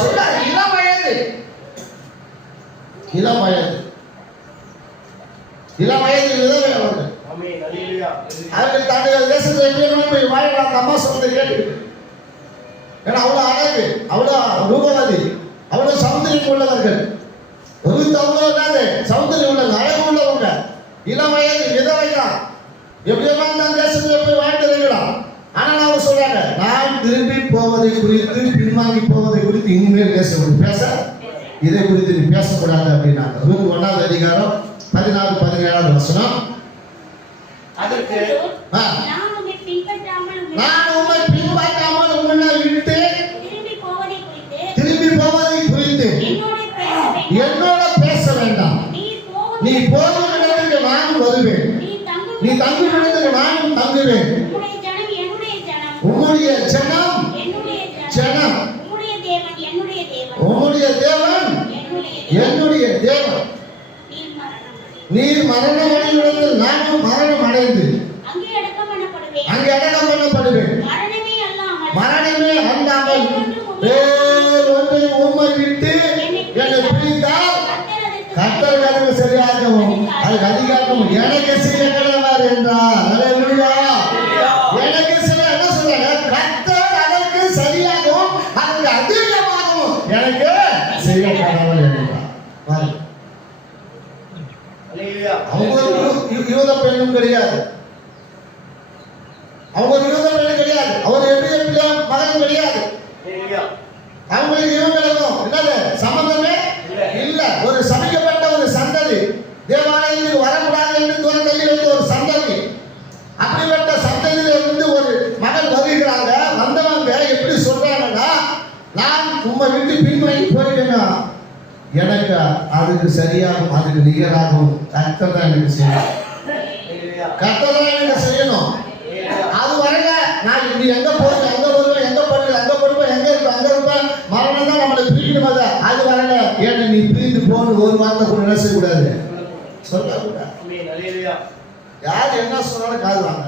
சொல்றாரு. இளம் வயது விதவை அவர்கள். அவர்கள் தங்கள் தேசத்தில் எப்படியுமே போய் வாழலாம். அந்த அம்மா சொன்னதை கேட்டு, ஏன்னா அவ்வளவு அழகு, அவ்வளவு ரூபவதி, அவ்வளவு சௌந்தரியம் உள்ளவர்கள். சௌந்தரியம் உள்ளவங்க, அழகு உள்ளவங்க, இளம் வயது விதவை தான். எப்படியெல்லாம் அந்த தேசத்துல போய் வாழ்ந்துருக்கலாம். ஆனா அவங்க சொல்றாங்க, நான் திரும்பி போவதை குறித்து, பின்வாங்கி போவதை குறித்து இனிமேல் இதை குறித்து நீ பேசக்கூடாது அப்படின்னாங்க. 1ஆவது அதிகாரம் 16-17 வசனம். அதற்கு நான் உம்மை பின்பற்றாமல் உன்னை விட்டு திரும்பி போவதை குறித்து என்னோட பேச வேண்டாம். நீ போகும் இடத்துக்கு நானும் வருவேன், நீ தங்கும் இடத்துக்கு நானும் தங்குவேன். உம்முடைய ஜனம் உம்முடைய தேவன் என்னுடைய தேவன். நீர் மரணம் அடைந்ததில் நானும் மரணம் அடைந்து அங்கே அடக்கம் பண்ணப்படுவேன். மரணமே அல்லாமல் வேறொன்றை உம்மை விட்டு என்னை பிரித்தால் கர்த்தர் எனக்கு சரியாகவும் அதுக்கு அதிகாரமும் எனக்கு செய்ய கடவார் என்றார். அல்லேலூயா. எனக்கு சில என்ன சொல்றாங்க, கர்த்தர் அதற்கு சரியாகவும் அதுக்கு அதிகமாகவும் எனக்கு செய்ய கடவார் என்றார். அவங்க யூத பெண்ணும் கிடையாது, அவங்க யூத பெண்ணும் கிடையாது, அவர் எப்படி மகனும் கிடையாது. அவங்களுக்கு இவங்களுக்கும் என்னது சம்பந்தமே இல்ல. ஒரு சபிக்கப்பட்ட ஒரு சந்ததி, தேவாலயத்துக்கு வரக்கூடாது என்று தள்ளி வைத்த ஒரு சந்ததி. அப்படிப்பட்ட சந்ததியில இருந்து ஒரு மகள் வருகிறாங்க. வந்தவங்க எப்படி சொல்றாங்கன்னா, நான் உம்மை விட்டு பின்வாங்கி போயிட்டேன்னா எனக்கு அதுக்கு சரியாகும், அதுக்கு நிகராகும் கர்த்தர் தான் எனக்கு செய்யணும். கர்த்தர் தான் எனக்கு செய்யணும். அது வரல நான் இப்படி எங்க போறேன், எங்க வருவேன், எங்க போறேன், எங்க போடுவேன், எங்க இருப்பேன், அங்க இருப்பேன், மரணம் தான் நம்மளை பிரிக்கணும். அது வரல. ஏன்னா நீ பிரிந்து போன்னு ஒரு வார்த்தை கூட என்ன செய்யக்கூடாது, சொல்லக்கூடாது. யார் என்ன சொன்னாலும் காது வாங்க.